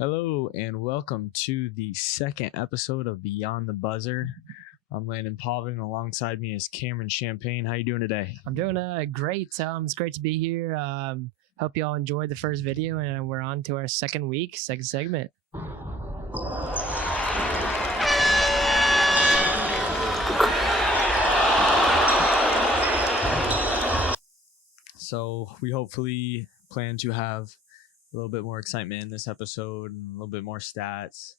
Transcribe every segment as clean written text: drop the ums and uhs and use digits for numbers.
Hello and welcome to the second episode of Beyond the Buzzer. I'm Landon Palvin. Alongside me is Cameron Champagne. How you doing today? I'm doing great. It's great to be here. Hope you all enjoyed the first video, and we're on to our second segment. So we hopefully plan to have a little bit more excitement in this episode and a little bit more stats.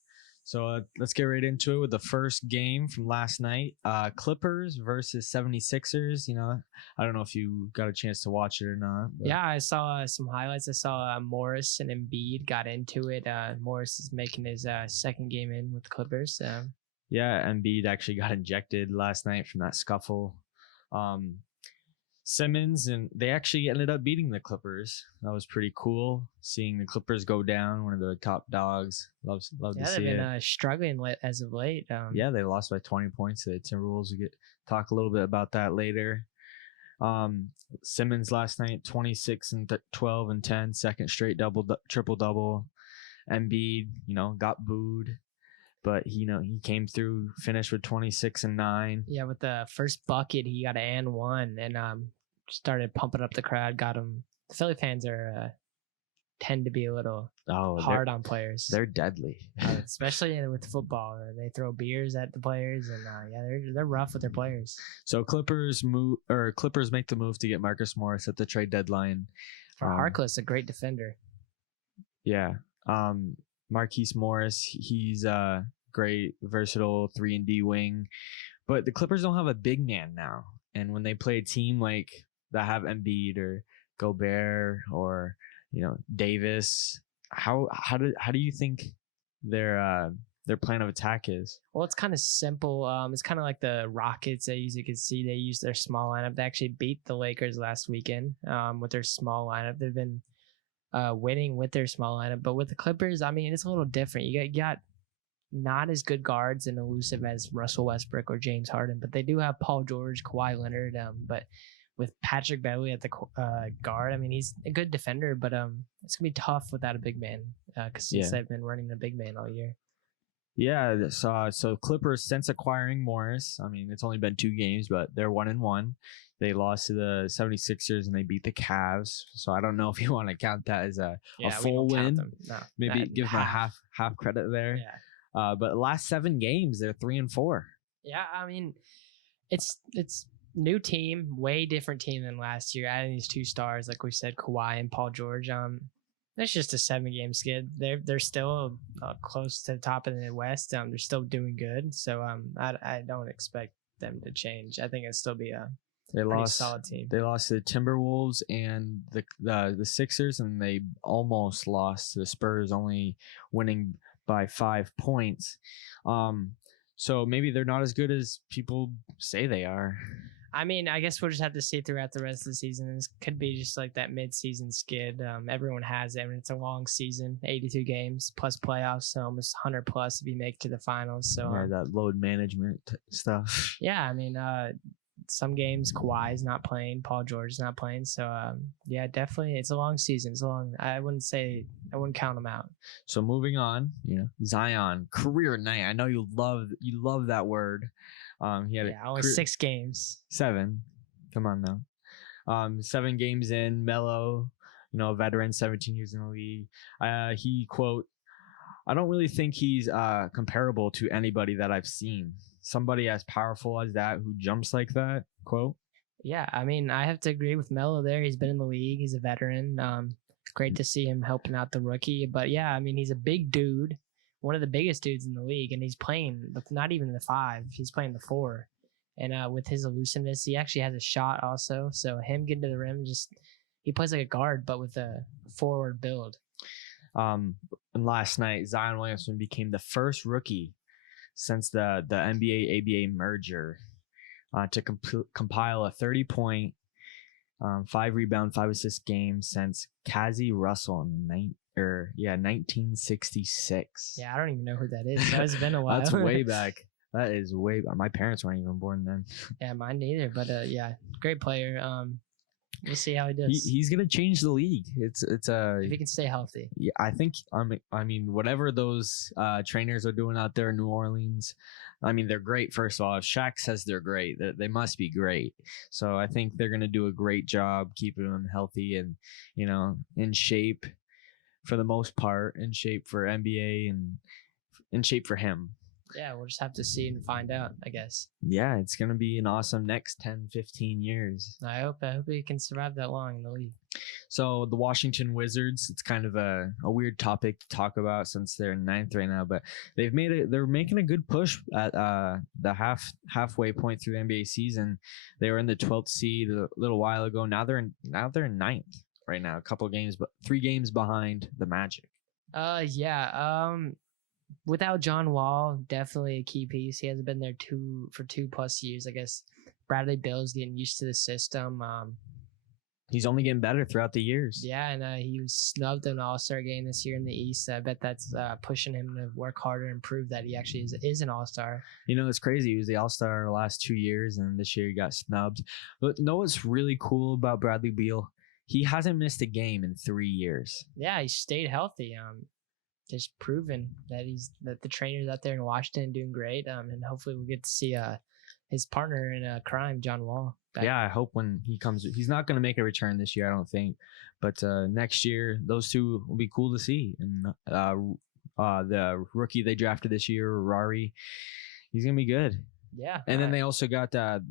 So let's get right into it with the first game from last night. Clippers versus 76ers. I don't know if you got a chance to watch it or not. Yeah, I saw some highlights. I saw Morris and Embiid got into it. Morris is making his second game in with the Clippers. Yeah, Embiid actually got injected last night from that scuffle. Simmons, and they actually ended up beating the Clippers. That was pretty cool, seeing the Clippers go down, one of the top dogs. Love to see it. Yeah, they've been struggling as of late. Yeah, they lost by 20 points to the Timberwolves. We'll talk a little bit about that later. Simmons last night, 26 and 12 and 10, second straight triple-double. Embiid, got booed. But he came through, finished with 26 and 9. Yeah, with the first bucket, he got an and one, and started pumping up the crowd. Got him. The Philly fans tend to be a little hard on players. They're deadly, especially with football. They throw beers at the players, and they're rough with their players. So Clippers make the move to get Marcus Morris at the trade deadline. For Harkless, a great defender. Yeah. Marquise Morris, he's a great, versatile 3-and-D wing. But the Clippers don't have a big man now. And when they play a team like that have Embiid or Gobert or, Davis, how do you think their plan of attack is? Well, it's kind of simple. It's kind of like the Rockets. You could see they use their small lineup. They actually beat the Lakers last weekend with their small lineup. They've been winning with their small lineup, but with the Clippers, it's a little different. You got not as good guards and elusive as Russell Westbrook or James Harden, but they do have Paul George, Kawhi Leonard. But with Patrick Beverley at the guard, he's a good defender, but it's gonna be tough without a big man since they've been running the big man all year. Yeah, so Clippers, since acquiring Morris, it's only been 2 games, but they're 1-1. They lost to the 76ers and they beat the Cavs. So I don't know if you want to count that as a full win. No, maybe give them a half credit there. Yeah. But the last 7 games, they're 3-4. Yeah, it's new team, way different team than last year. Adding these 2 stars, like we said, Kawhi and Paul George. It's just a 7-game skid. They're still close to the top of the West. They're still doing good. So I don't expect them to change. I think it'll still be a pretty solid team. They lost to the Timberwolves and the Sixers, and they almost lost to the Spurs, only winning by 5 points. So maybe they're not as good as people say they are. I guess we'll just have to see throughout the rest of the season. This could be just like that mid-season skid. Everyone has it. It's a long season, 82 games plus playoffs, so almost 100 plus if you make it to the finals. So that load management stuff. Yeah, some games Kawhi's not playing, Paul George is not playing. So definitely, it's a long season. It's long. I wouldn't count them out. So moving on, Zion career night. I know you love that word. He had only 6 games. 7. Come on now. 7 games in. Melo, a veteran, 17 years in the league. He quote, "I don't really think he's comparable to anybody that I've seen. Somebody as powerful as that who jumps like that." Quote. Yeah, I have to agree with Melo there. He's been in the league. He's a veteran. Great to see him helping out the rookie. But yeah, he's a big dude. One of the biggest dudes in the league, and he's playing not even the 5. He's playing the 4, and with his elusiveness, he actually has a shot also. So him getting to the rim, he plays like a guard, but with a forward build. And last night, Zion Williamson became the first rookie since the NBA ABA merger to compile a 30-point, 5 rebound, 5 assist game since Cassie Russell in 1966. Yeah, I don't even know who that is. It's been a while. That's way back. That is way back. My parents weren't even born then. Yeah, mine neither. But great player. We'll see how he does. He's gonna change the league. It's if he can stay healthy. Yeah, I think I mean whatever those trainers are doing out there in New Orleans, I mean they're great. First of all, if Shaq says they're great, they must be great. So I think they're gonna do a great job keeping him healthy and in shape for the most part, in shape for NBA and in shape for him. Yeah, we'll just have to see and find out, I guess. Yeah, it's going to be an awesome next 10, 15 years. I hope he can survive that long in the league. So the Washington Wizards, it's kind of a weird topic to talk about since they're in 9th right now, but they're making a good push at the halfway point through the NBA season. They were in the 12th seed a little while ago. Now they're in 9th right now, 3 games behind the Magic. Without John Wall, definitely a key piece. He hasn't been there for 2+ years. I guess Bradley Beal's getting used to the system. He's only getting better throughout the years. Yeah, and he was snubbed in an All-Star game this year in the East. I bet that's pushing him to work harder and prove that he actually is an All-Star. It's crazy. He was the All-Star the last 2 years, and this year he got snubbed. But what's really cool about Bradley Beal? He hasn't missed a game in 3 years. Yeah, he stayed healthy. Just proven that the trainers out there in Washington doing great. And hopefully we'll get to see his partner in crime, John Wall. Yeah, I hope when he comes, he's not going to make a return this year, I don't think. But next year, those two will be cool to see. And the rookie they drafted this year, Rari, he's going to be good. Yeah. And then they also got that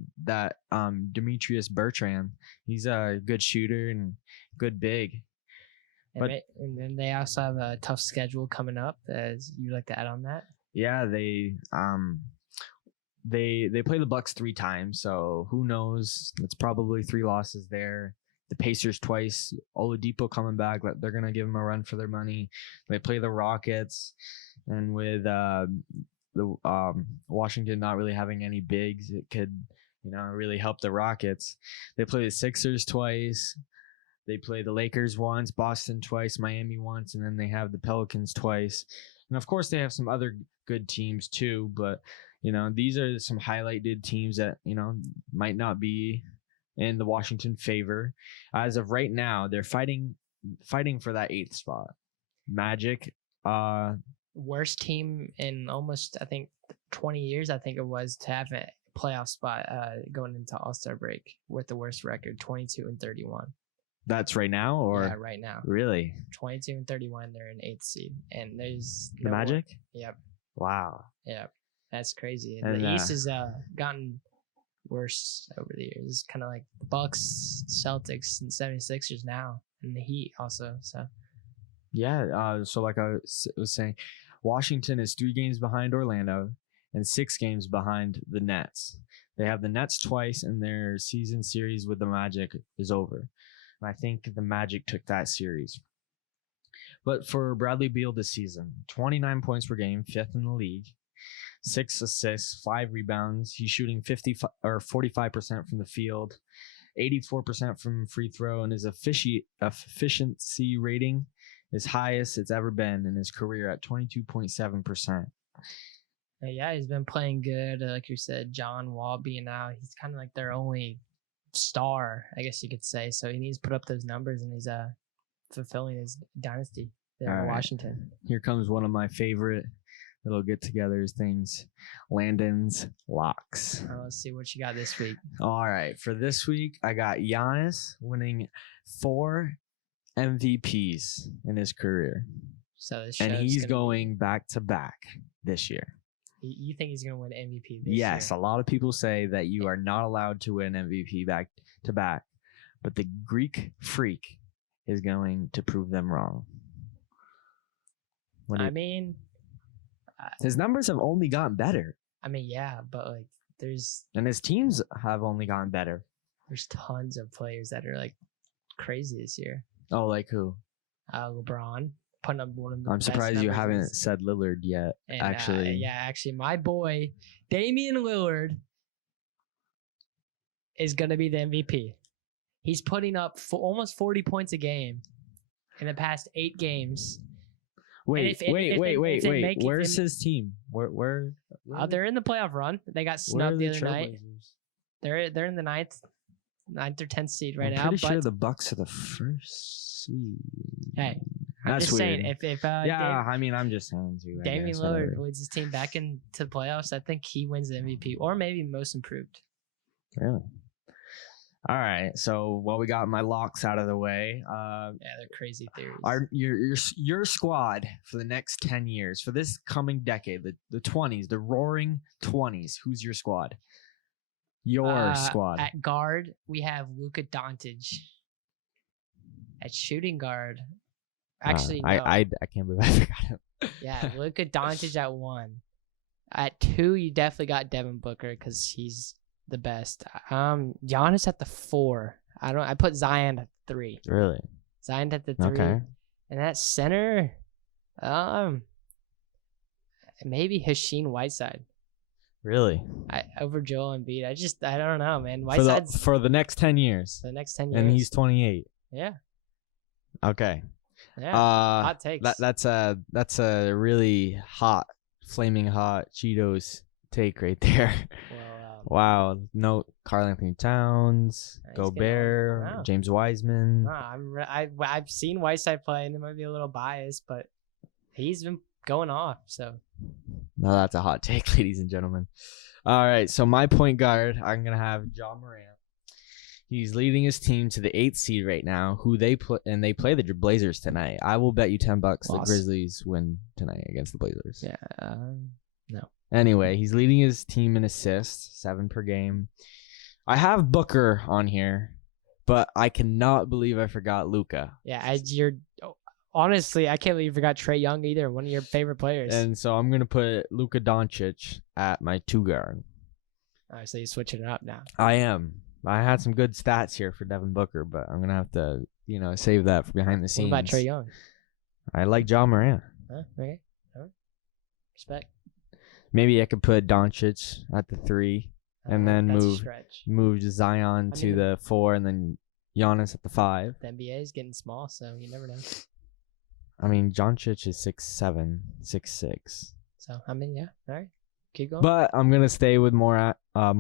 Demetrius Bertrand. He's a good shooter and good big. And then they also have a tough schedule coming up. As you like to add on that? Yeah, they play the Bucks 3 times, so who knows? It's probably 3 losses there. The Pacers twice. Oladipo coming back, they're gonna give them a run for their money. They play the Rockets, and with the Washington not really having any bigs, it could really help the Rockets. They play the Sixers twice. They play the Lakers once, Boston twice, Miami once, and then they have the Pelicans twice. And of course, they have some other good teams too. But these are some highlighted teams that might not be in the Washington favor. As of right now, they're fighting for that 8th spot. Magic, worst team in almost 20 years. I think it was to have a playoff spot going into All-Star break with the worst record, 22-31. That's right now, or yeah, right now. Really? 22-31. They're in 8th seed, and there's the Magic. Yep. Wow. Yep. That's crazy. And the East has gotten worse over the years. It's kind of like the Bucks, Celtics, and 76ers now, and the Heat also. So. Yeah. So like I was saying, Washington is 3 games behind Orlando and 6 games behind the Nets. They have the Nets twice, and their season series with the Magic is over. And I think the Magic took that series. But for Bradley Beal this season, 29 points per game, 5th in the league, 6 assists, 5 rebounds. He's shooting 45% from the field, 84% from free throw, and his efficiency rating is highest it's ever been in his career at 22.7%. Yeah, he's been playing good. Like you said, John Wall being out, he's kind of like their only star, I guess you could say. So he needs to put up those numbers, and he's fulfilling his dynasty there in Washington. Here comes one of my favorite little get-togethers things, Landon's locks. Let's see what you got this week. All right, for this week, I got Giannis winning 4 MVPs in his career. So and he's going back-to-back this year. You think he's going to win MVP this year? Yes, a lot of people say that you are not allowed to win MVP back-to-back, but the Greek freak is going to prove them wrong. His numbers have only gotten better. Yeah, but and his teams have only gotten better. There's tons of players that are crazy this year. Oh, like who? LeBron putting up one of the I'm surprised you haven't said Lillard yet. And, actually, my boy Damian Lillard is gonna be the MVP. He's putting up almost 40 points a game in the past 8 games. Wait. Where's his team? Where? They're in the playoff run. They got snubbed the other night. They're in the 9th 9th or 10th seed right I'm now. pretty sure the Bucks are the first seed. Hey, I'm That's just saying, weird. if I mean, I'm just saying too. Damian Lillard leads his team back into the playoffs, I think he wins the MVP or maybe most improved. Really? All right. So, we got my locks out of the way. Yeah, they're crazy theories. Your squad for the next 10 years, for this coming decade, the 20s, the roaring 20s. Who's your squad? Your squad. At guard, we have Luka Doncic. At shooting guard, actually, no. I can't believe I forgot him. Yeah, Luka Doncic at 1. At 2, you definitely got Devin Booker because he's the best. Giannis at the 4. I put Zion at 3. Really? Zion at the 3. Okay. And at center, maybe Hasheem Whiteside. Really? Over Joel Embiid. I don't know, man. Whiteside's for the next 10 years. The next 10 years. And he's 28. Yeah. Okay. Yeah. Hot takes. That's a really flaming hot Cheetos take right there. Well, wow. No Karl Anthony Towns, Gobert, James Wiseman. I've seen Whiteside play, and it might be a little biased, but he's been going off. So. No, that's a hot take, ladies and gentlemen. All right. So my point guard, I'm gonna have Ja Morant. He's leading his team to the 8th seed right now, they play the Blazers tonight. I will bet you $10 the Grizzlies win tonight against the Blazers. Yeah, no. Anyway, he's leading his team in assists, 7 per game. I have Booker on here, but I cannot believe I forgot Luka. Yeah, honestly, I can't believe you forgot Trae Young either, one of your favorite players. And so I'm going to put Luka Doncic at my 2 guard. All right, so you're switching it up now. I am. I had some good stats here for Devin Booker, but I'm gonna have to, save that for behind the scenes. What about Trae Young? I like Ja Morant. Okay. All right. Respect. Maybe I could put Doncic at the 3, and then move Zion to the 4, and then Giannis at the 5. The NBA is getting small, so you never know. I mean, Doncic is 6'7", 6'6". So I mean, yeah. All right. Keep going. But I'm gonna stay with Morant at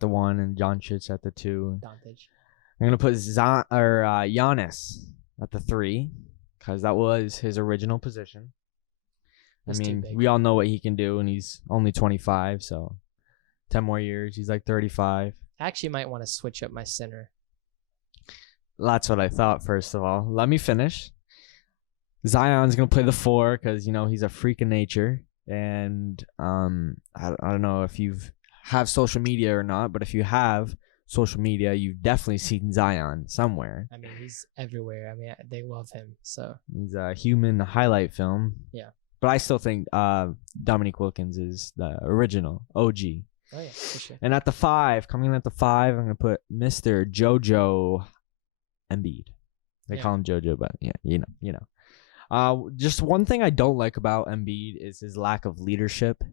the 1 and Doncic at the 2. I'm gonna put Giannis at the 3 because that was his original position. We all know what he can do, and he's only 25, so 10 more years, he's like 35. I actually might want to switch up my center. That's what I thought. First of all, let me finish. Zion's gonna play the 4 because he's a freak of nature. And I don't know if you have social media or not, but if you have social media, you've definitely seen Zion somewhere. I mean, he's everywhere. I mean, they love him. So he's a human highlight film. Yeah. But I still think Dominique Wilkins is the original OG. Oh yeah, for sure. And coming in at the 5, I'm gonna put Mr. JoJo Embiid. They call him JoJo, but yeah, you know. Just one thing I don't like about Embiid is his lack of leadership.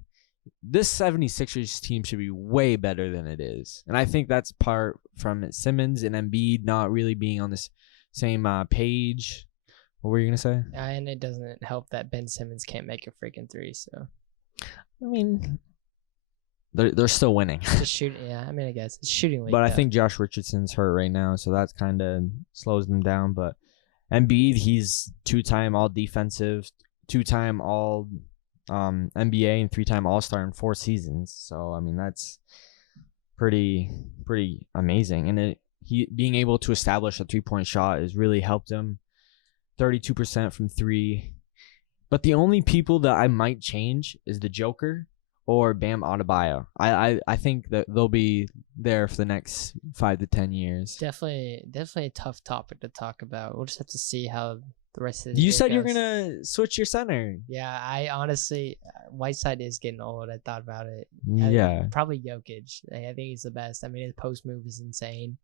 This 76ers team should be way better than it is. And I think that's part from Simmons and Embiid not really being on this same page. What were you going to say? And it doesn't help that Ben Simmons can't make a freaking 3, so. I mean, they're still winning. Just shooting, yeah. I mean, I guess it's shooting league. But I think Josh Richardson's hurt right now, so that kind of slows them down. But Embiid, he's 2-time all-defensive, 2-time all NBA, and 3-time all-star in 4 seasons. So, I mean, that's pretty amazing. And he being able to establish a 3-point shot has really helped him. 32% from 3. But the only people that I might change is the Joker or Bam Adebayo. I think that they'll be there for the next 5 to 10 years. Definitely a tough topic to talk about. We'll just have to see how the rest of the You said goes. You're gonna switch your center. Yeah, I honestly, Whiteside is getting old. I thought about it. Yeah, probably Jokic. I think he's the best. I mean, his post move is insane.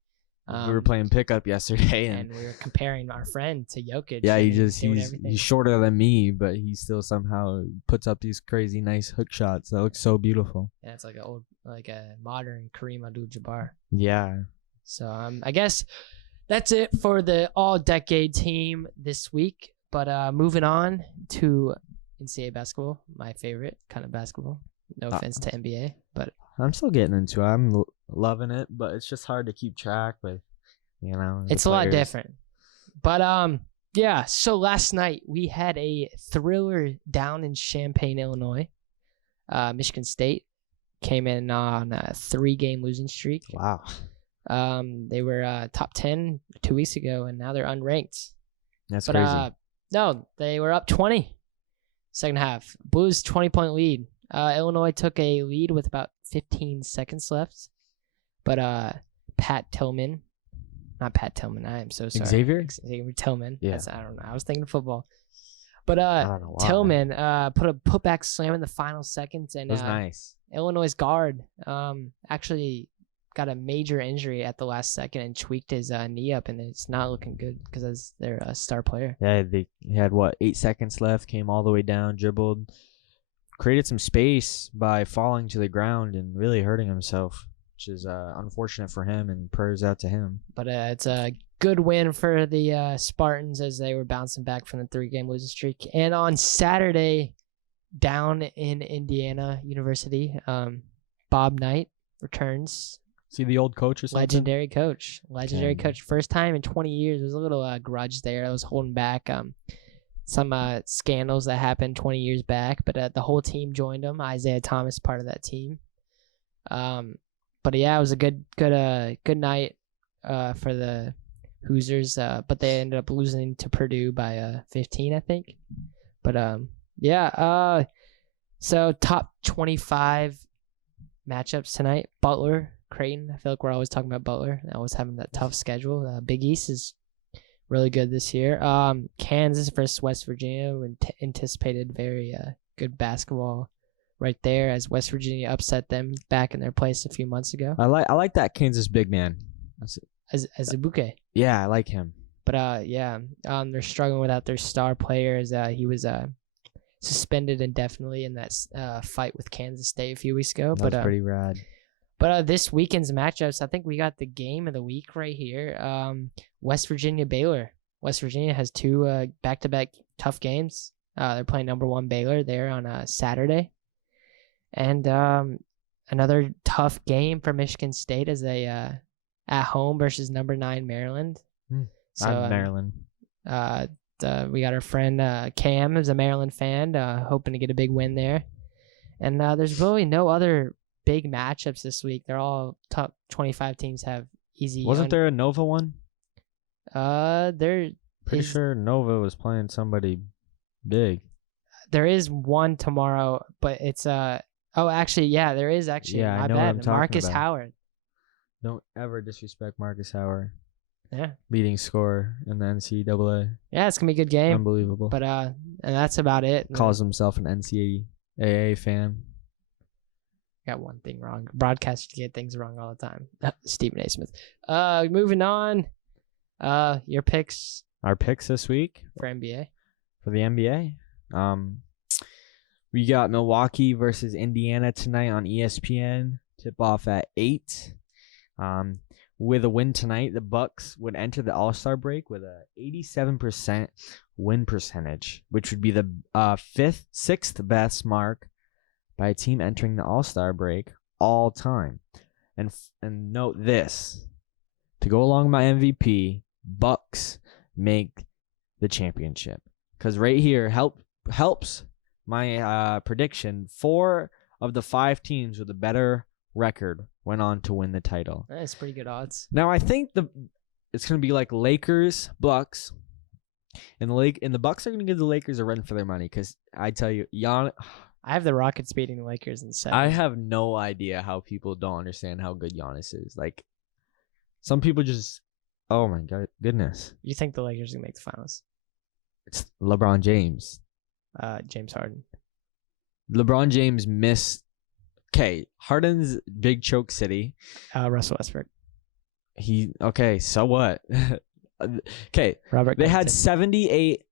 We were playing pickup yesterday, and we were comparing our friend to Jokic. Yeah, he's shorter than me, but he still somehow puts up these crazy nice hook shots that look so beautiful. Yeah, it's like a modern Kareem Abdul-Jabbar. Yeah. So I guess that's it for the all-decade team this week. But moving on to NCAA basketball, my favorite kind of basketball. No offense to NBA, but I'm still getting into it. I'm loving it, but it's just hard to keep track with You know, it's a lot different. But yeah. So last night we had a thriller down in Champaign, Illinois. Michigan State came in on a 3-game losing streak. Wow. They were top 10 2 weeks ago, and now they're unranked. That's crazy. No, they were up 20 second half. Blues 20-point lead. Illinois took a lead with about 15 seconds left. But Pat Tillman, not Pat Tillman, I am so sorry. Xavier Tillman. Yeah. I don't know. I was thinking football. But I don't know why. Tillman put a putback slam in the final seconds, and That was nice. Illinois' guard actually got a major injury at the last second and tweaked his knee up, and it's not looking good because as their star player. Yeah, they had 8 seconds left, came all the way down, dribbled, created some space by falling to the ground and really hurting himself, which is unfortunate for him, and prayers out to him. But it's a good win for the Spartans as they were bouncing back from the 3-game losing streak. And on Saturday, down in Indiana University, Bob Knight returns. See the old coach or something? Legendary coach. First time in 20 years. There's a little grudge there. I was holding back some scandals that happened 20 years back, but the whole team joined him. Isaiah Thomas, part of that team. But yeah, it was a good night for the Hoosiers, but they ended up losing to Purdue by 15, I think. But yeah, so top 25 matchups tonight. Butler, Creighton. I feel like we're always talking about Butler. Always having that tough schedule. Big East is really good this year. Kansas versus West Virginia. Anticipated very good basketball right there, as West Virginia upset them back in their place a few months ago. I like that Kansas big man. As Azubuike. Yeah, I like him. But yeah, they're struggling without their star players. He was suspended indefinitely in that fight with Kansas State a few weeks ago. That's pretty rad. But this weekend's matchups, I think we got the game of the week right here. West Virginia Baylor. West Virginia has 2 back-to-back tough games. They're playing number 1 Baylor there on Saturday. And another tough game for Michigan State as they at home versus number 9 Maryland. So I'm Maryland. We got our friend Cam, who's a Maryland fan, hoping to get a big win there. And there's really no other big matchups this week. They're all top 25 teams have easy. Wasn't there a Nova one? There. Pretty sure Nova was playing somebody big. There is one tomorrow, but it's actually, yeah, there is actually. Yeah, my I know bad. what I'm talking Marcus about. Howard. Don't ever disrespect Marcus Howard. Yeah. Leading scorer in the NCAA. Yeah, it's gonna be a good game. Unbelievable. But and that's about it. Calls himself an NCAA fan. Got one thing wrong. Broadcasters get things wrong all the time. Stephen A. Smith. Moving on. Your picks. Our picks this week for NBA. For the NBA. We got Milwaukee versus Indiana tonight on ESPN. Tip off at 8. With a win tonight, the Bucks would enter the All-Star break with a 87% win percentage, which would be the sixth best mark by a team entering the All-Star break all time. And note this, to go along with my MVP, Bucks make the championship. Because right here helps my prediction. 4 of the 5 teams with a better record went on to win the title. That's pretty good odds. Now I think it's gonna be like Lakers, Bucks, and the Bucks are gonna give the Lakers a run for their money. Because I tell you, I have the Rockets beating the Lakers in 7. I have no idea how people don't understand how good Giannis is. Like, some people just, oh my goodness. You think the Lakers are gonna make the finals? It's LeBron James. James Harden. LeBron James missed. Okay, Harden's big choke city. Russell Westbrook. So what? Okay, they had 78.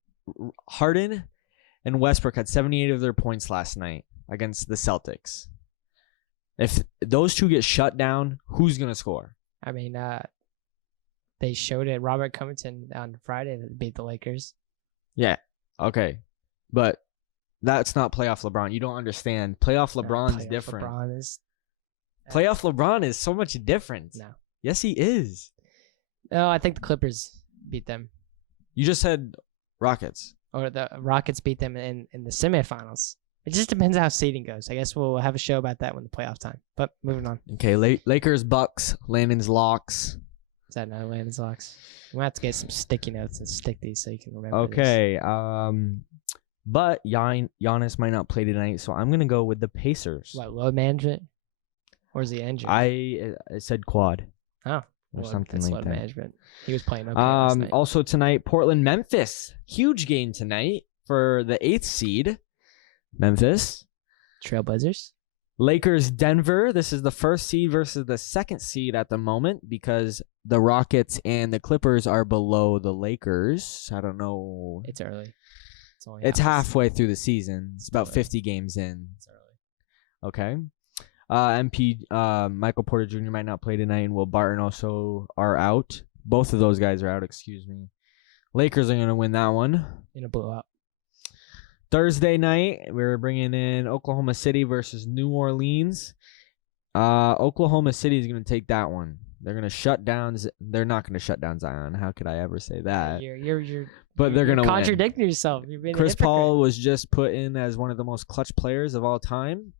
Harden and Westbrook had 78 of their points last night against the Celtics. If those two get shut down, who's gonna score? I mean, they showed it. Robert Covington on Friday that beat the Lakers. Yeah. Okay, but that's not playoff LeBron. You don't understand. Playoff LeBron's different. Playoff LeBron is so much different. No. Yes, he is. No, I think the Clippers beat them. You just said Rockets. Or the Rockets beat them in the semifinals. It just depends how seeding goes. I guess we'll have a show about that when the playoff time. But moving on. Okay, Lakers, Bucks, Landon's locks. Is that another Landon's locks? We'll have to get some sticky notes and stick these so you can remember. Okay, but Giannis might not play tonight, so I'm gonna go with the Pacers. What, load management? Or is he injured? I said quad. Oh. Or something like load that. Management. He was playing okay last night. Also tonight, Portland, Memphis. Huge game tonight for the 8th seed. Memphis. Trailblazers. Lakers, Denver. This is the 1st seed versus the 2nd seed at the moment because the Rockets and the Clippers are below the Lakers. I don't know. It's early. It's halfway through the season. It's about 50 games in. It's early. Okay. Michael Porter Jr. might not play tonight, and Will Barton also are out. Both of those guys are out, excuse me. Lakers are going to win that one. In a blowout. Thursday night, we're bringing in Oklahoma City versus New Orleans. Oklahoma City is going to take that one. They're going to shut down. They're not going to shut down Zion. How could I ever say that? But they're going to contradicting yourself. You're being Chris Paul was just put in as one of the most clutch players of all time.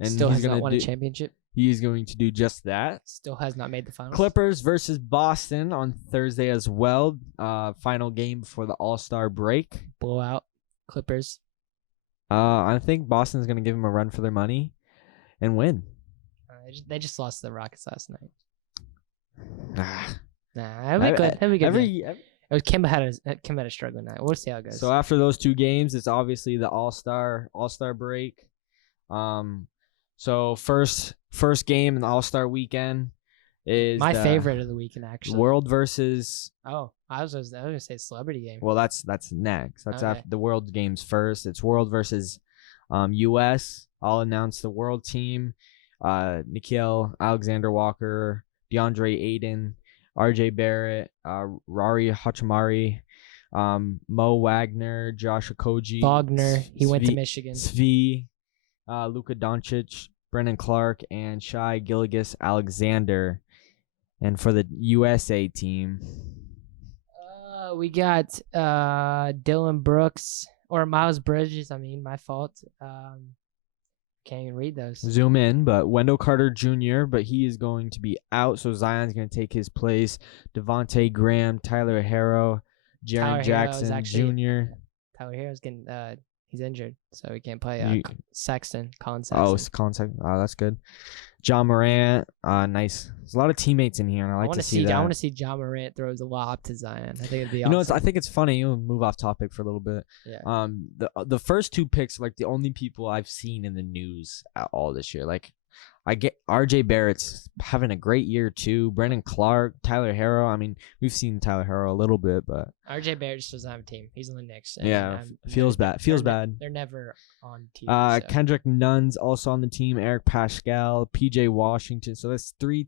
And still has not won a championship. He's going to do just that. Still has not made the finals. Clippers versus Boston on Thursday as well. Final game before the All-Star break. Blowout. Clippers. I think Boston's going to give them a run for their money and win. They just lost to the Rockets last night. Nah, that'd be good. That'd be good. Kemba had a struggling night. We'll see how it goes. So after those 2 games, it's obviously the All-Star break. So first game in the All-Star weekend is my favorite of the weekend, actually. World versus. Oh, I was gonna say celebrity game. Well, that's next. That's after the World games first. It's World versus U.S. I'll announce the World team. Nickeil Alexander-Walker, DeAndre Ayton, R.J. Barrett, Rari Hachimura, Mo Wagner, Josh Okogie. Wagner. He went to Michigan. Svi. Luka Doncic, Brendan Clark, and Shai Gilgeous-Alexander. And for the USA team, we got Dylan Brooks or Miles Bridges. My fault. Can't even read those. Zoom in, but Wendell Carter Jr., but he is going to be out, so Zion's going to take his place. Devontae Graham, Tyler Herro, Jaren Jackson Jr. Tyler Herro's getting he's injured, so he can't play. Colin Sexton. Oh, Colin Sexton. Oh, that's good. John Morant. Nice. There's a lot of teammates in here, and I like to see that. I want to see John Morant throw the lob to Zion. I think it'd be awesome. I think it's funny. We'll move off topic for a little bit. Yeah. The first 2 picks are like the only people I've seen in the news at all this year. Like, I get R.J. Barrett's having a great year too. Brendan Clark, Tyler Herro. We've seen Tyler Herro a little bit, but R.J. Barrett just doesn't have a team. He's on the Knicks. Feels bad. They're never on team. Kendrick Nunn's also on the team. Eric Pascal, P.J. Washington. So that's 3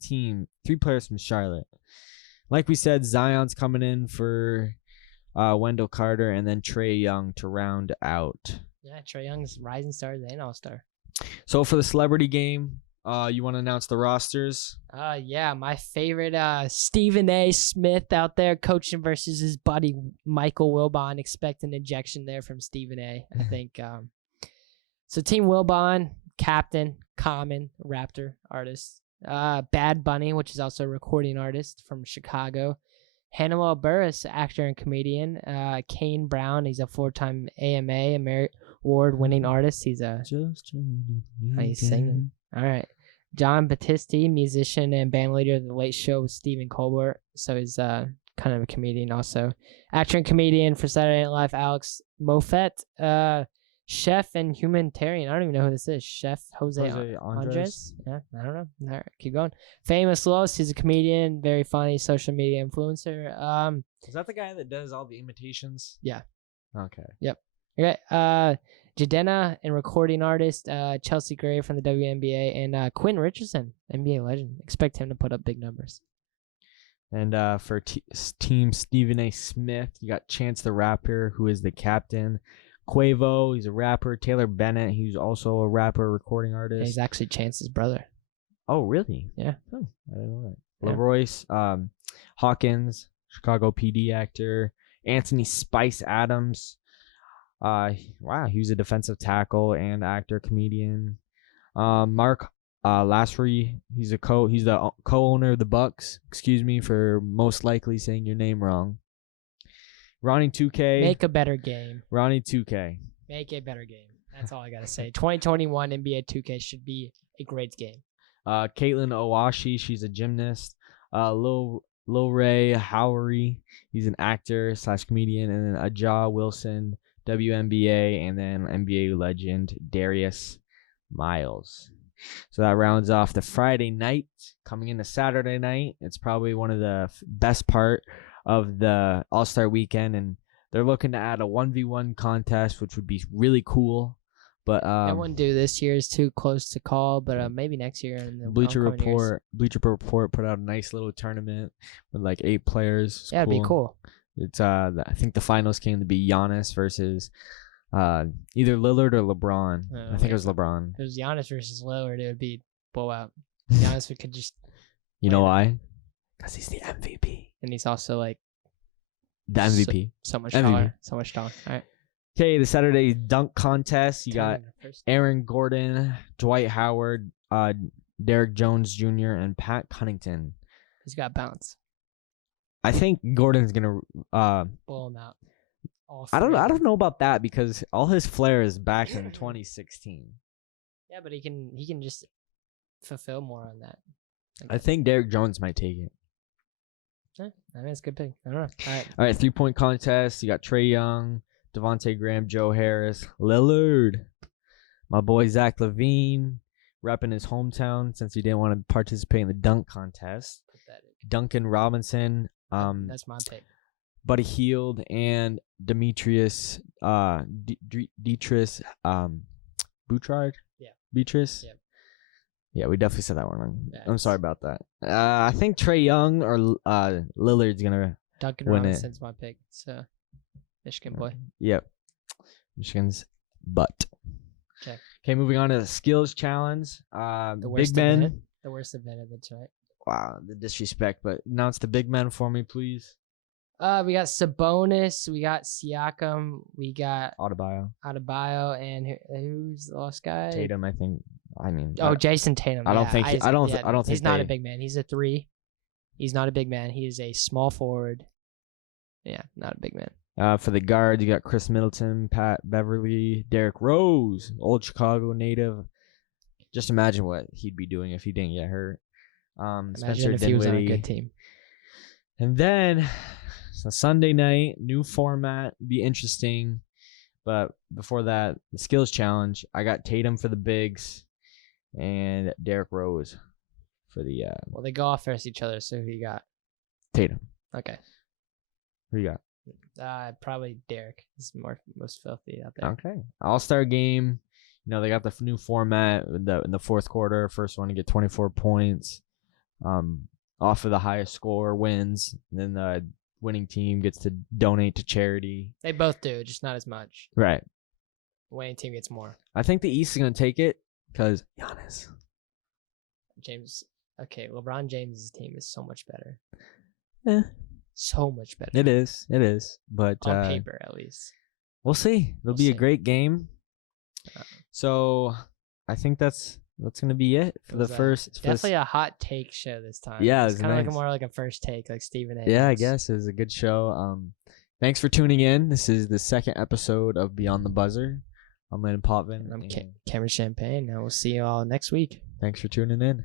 players from Charlotte. Like we said, Zion's coming in for Wendell Carter, and then Trae Young to round out. Yeah, Trae Young's rising star and all-star. So for the celebrity game. You want to announce the rosters? Yeah, my favorite Stephen A. Smith out there coaching versus his buddy Michael Wilbon. Expect an injection there from Stephen A. I think. So Team Wilbon, captain, Common, Raptor artist. Bad Bunny, which is also a recording artist from Chicago. Hannibal Buress, actor and comedian. Kane Brown, he's a 4-time AMA award-winning artist. He's he's singing. All right. John Battisti, musician and bandleader of The Late Show with Stephen Colbert. So he's kind of a comedian also. Actor and comedian for Saturday Night Live, Alex Moffett. Chef and humanitarian. I don't even know who this is. Chef Jose Andres? Yeah, I don't know. All right, keep going. Famous Los, he's a comedian, very funny social media influencer. Is that the guy that does all the imitations? Yeah. Okay. Yep. Okay. Jadena and recording artist, Chelsea Gray from the WNBA, and Quinn Richardson, NBA legend. Expect him to put up big numbers. And for Team Stephen A. Smith, you got Chance the Rapper, who is the captain. Quavo, he's a rapper. Taylor Bennett, he's also a rapper, recording artist. Yeah, he's actually Chance's brother. Oh, really? Yeah. Oh, I didn't know that. Yeah. LaRoyce, Hawkins, Chicago PD actor. Anthony Spice Adams. Wow, he was a defensive tackle and actor, comedian. Mark Lassery, he's the co-owner of the Bucks. Excuse me for most likely saying your name wrong. Ronnie 2K. Make a better game. Ronnie 2K. Make a better game. That's all I gotta say. 2021 NBA 2K should be a great game. Caitlin Owashi, she's a gymnast. Lil Ray Howery, he's an actor / comedian, and then Aja Wilson, WNBA, and then NBA legend Darius Miles. So that rounds off the Friday night. Coming into Saturday night, it's probably one of the best part of the All-Star weekend, and they're looking to add a 1v1 contest, which would be really cool. But I wouldn't do this year; it's too close to call. But maybe next year. In the Bleacher years. Report put out a nice little tournament with like 8 players. It's It'd be cool. It's I think the finals came to be Giannis versus either Lillard or LeBron. I think it was LeBron. If it was Giannis versus Lillard, it would be blowout. Giannis could just. You know why? Because he's the MVP, and he's also like the MVP. So much taller. So much taller. All right. Okay, the Saturday dunk contest. You got Aaron Gordon, Dwight Howard, Derek Jones Jr., and Pat Connaughton. He's got bounce. I think Gordon's gonna blow him out. I don't know about that because all his flair is back in 2016. Yeah, but he can just fulfill more on that. I think Derek Jones might take it. Yeah, I mean, it's a good pick. I don't know. All right, 3-point contest. You got Trae Young, Devontae Graham, Joe Harris, Lillard, my boy Zach LaVine, repping his hometown since he didn't want to participate in the dunk contest. Pathetic. Duncan Robinson, that's my pick. Buddy Hield, and Demetrius Dietrich Bouchard. Yeah. Beatrice. Yeah. Yeah, we definitely said that one wrong. Yeah, I'm sorry about that. I think Trae Young or Lillard's gonna Duncan win Robinson's my pick. So Michigan boy. Yep. Michigan's butt. Okay. Okay, moving on to the skills challenge. The big men. The worst event of it, right? Wow, the disrespect, but announce the big men for me, please. We got Sabonis, we got Siakam, we got Adebayo, and who's the last guy? Tatum, I think. Jason Tatum. I don't think he's not a big man. He's a 3. He's not a big man. He is a small forward. Yeah, not a big man. For the guards, you got Chris Middleton, Pat Beverly, Derrick Rose, old Chicago native. Just imagine what he'd be doing if he didn't get hurt. Spencer if he was on a good team. And then it's a Sunday night, new format, be interesting. But before that, the skills challenge. I got Tatum for the bigs, and Derrick Rose for the. Well, they go off versus each other. So who you got? Tatum. Okay. Who you got? Probably Derrick. He's most filthy out there. Okay. All-Star game. You know, they got the new format in the fourth quarter. First one to get 24 points. Off of the highest score wins. And then the winning team gets to donate to charity. They both do, just not as much. Right. The winning team gets more. I think the East is going to take it because Giannis. James. Okay, LeBron James' team is so much better. Yeah. So much better. It is. But on paper, at least. We'll see. It'll be a great game. So I think that's going to be it for the first. Definitely a hot take show this time. Yeah, it's kind of like more like a first take, like Stephen A. Yeah, I guess it was a good show. Thanks for tuning in. This is the second episode of Beyond the Buzzer. I'm Landon Potvin. I'm Cameron Champagne. And we'll see you all next week. Thanks for tuning in.